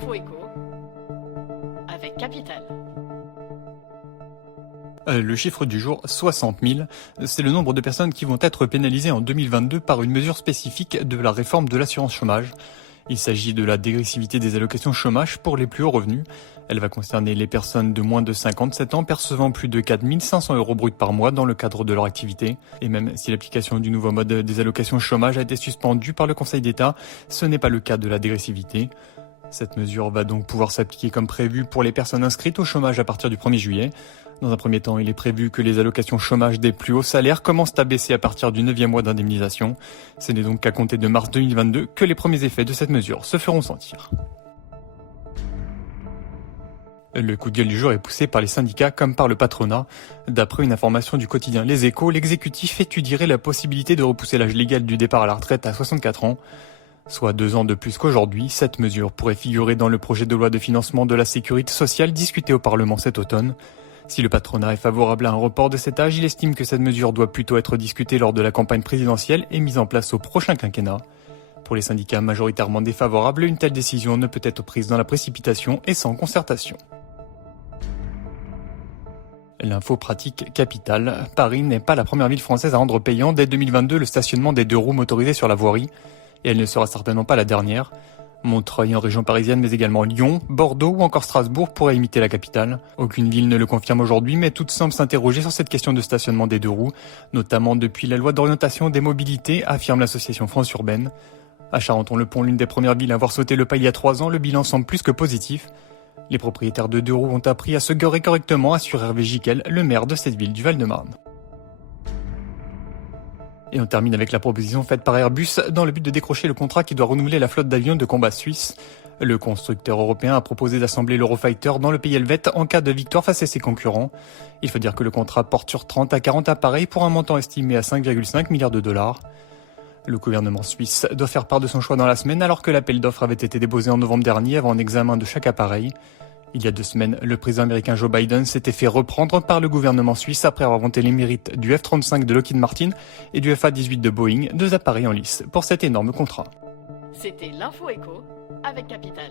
L'info écho avec Capital. Le chiffre du jour, 60 000, c'est le nombre de personnes qui vont être pénalisées en 2022 par une mesure spécifique de la réforme de l'assurance chômage. Il s'agit de la dégressivité des allocations chômage pour les plus hauts revenus. Elle va concerner les personnes de moins de 57 ans percevant plus de 4 500 € bruts par mois dans le cadre de leur activité. Et même si l'application du nouveau mode des allocations chômage a été suspendue par le Conseil d'État, ce n'est pas le cas de la dégressivité. Cette mesure va donc pouvoir s'appliquer comme prévu pour les personnes inscrites au chômage à partir du 1er juillet. Dans un premier temps, il est prévu que les allocations chômage des plus hauts salaires commencent à baisser à partir du 9e mois d'indemnisation. Ce n'est donc qu'à compter de mars 2022 que les premiers effets de cette mesure se feront sentir. Le coup de gueule du jour est poussé par les syndicats comme par le patronat. D'après une information du quotidien Les Échos, l'exécutif étudierait la possibilité de repousser l'âge légal du départ à la retraite à 64 ans. Soit 2 ans de plus qu'aujourd'hui, cette mesure pourrait figurer dans le projet de loi de financement de la sécurité sociale discuté au Parlement cet automne. Si le patronat est favorable à un report de cet âge, il estime que cette mesure doit plutôt être discutée lors de la campagne présidentielle et mise en place au prochain quinquennat. Pour les syndicats majoritairement défavorables, une telle décision ne peut être prise dans la précipitation et sans concertation. L'info pratique Capital. Paris n'est pas la première ville française à rendre payant dès 2022 le stationnement des 2 roues motorisées sur la voirie. Et elle ne sera certainement pas la dernière. Montreuil en région parisienne, mais également Lyon, Bordeaux ou encore Strasbourg pourraient imiter la capitale. Aucune ville ne le confirme aujourd'hui, mais toutes semblent s'interroger sur cette question de stationnement des 2 roues, notamment depuis la loi d'orientation des mobilités, affirme l'association France Urbaine. À Charenton-le-Pont, l'une des premières villes à avoir sauté le pas il y a 3 ans, le bilan semble plus que positif. Les propriétaires de 2 roues ont appris à se garer correctement, assure Hervé Giquel, le maire de cette ville du Val-de-Marne. Et on termine avec la proposition faite par Airbus dans le but de décrocher le contrat qui doit renouveler la flotte d'avions de combat suisse. Le constructeur européen a proposé d'assembler l'Eurofighter dans le pays helvète en cas de victoire face à ses concurrents. Il faut dire que le contrat porte sur 30 à 40 appareils pour un montant estimé à 5,5 milliards de dollars. Le gouvernement suisse doit faire part de son choix dans la semaine alors que l'appel d'offres avait été déposé en novembre dernier avant un examen de chaque appareil. Il y a 2 semaines, le président américain Joe Biden s'était fait reprendre par le gouvernement suisse après avoir vanté les mérites du F-35 de Lockheed Martin et du FA-18 de Boeing, 2 appareils en lice pour cet énorme contrat. C'était l'Info écho avec Capital.